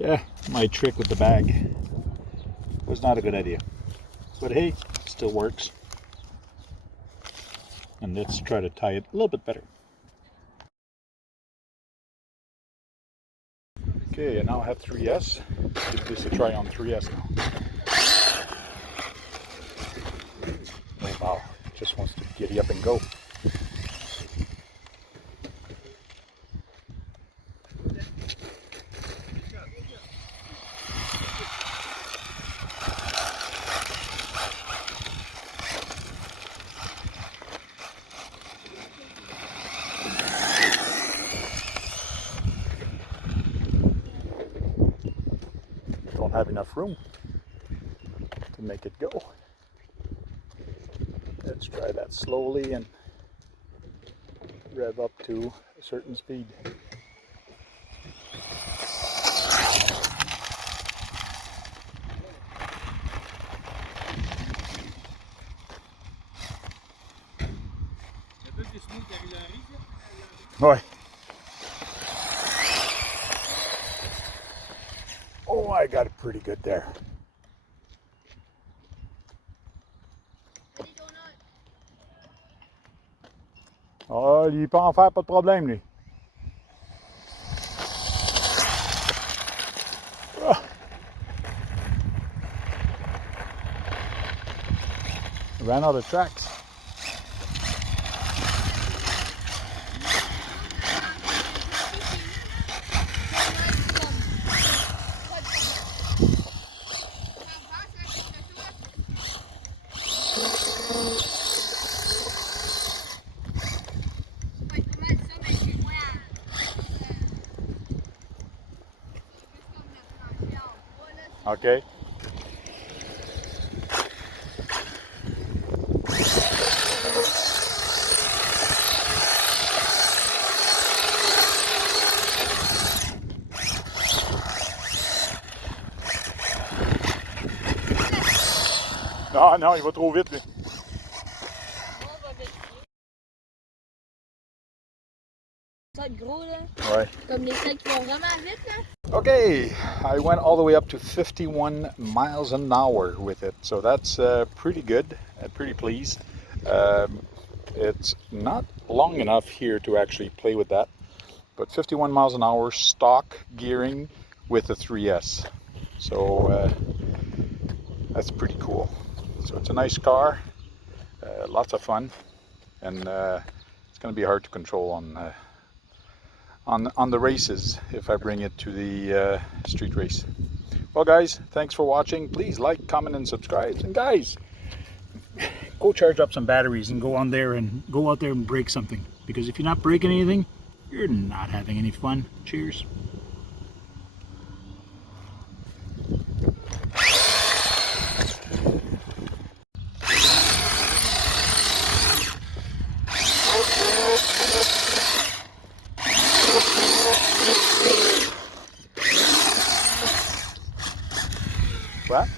Yeah, my trick with the bag was not a good idea. But hey, it still works. And let's try to tie it a little bit better. Okay, I now have 3S. Give this a try on 3S now. Oh wow, it just wants to giddy up and go. Don't have enough room to make it go. Let's try that slowly and rev up to a certain speed. Ouais. Oh, I got it pretty good there. Oh, il peut en faire, pas de problème, lui. Oh. Ran out of tracks. Okay. Ah non, il va trop vite, lui. Ça va être gros, là. Ouais. Comme les sacs qui vont vraiment vite, là. Okay, I went all the way up to 51 miles an hour with it, so that's pretty good, pretty pleased. It's not long enough here to actually play with that, but 51 miles an hour stock gearing with the 3S, so that's pretty cool. So it's a nice car, lots of fun, and it's going to be hard to control on the races if I bring it to the street race. Well guys, thanks for watching. Please like, comment and subscribe. And guys, go charge up some batteries and go out there and break something, because if you're not breaking anything, you're not having any fun. Cheers. What?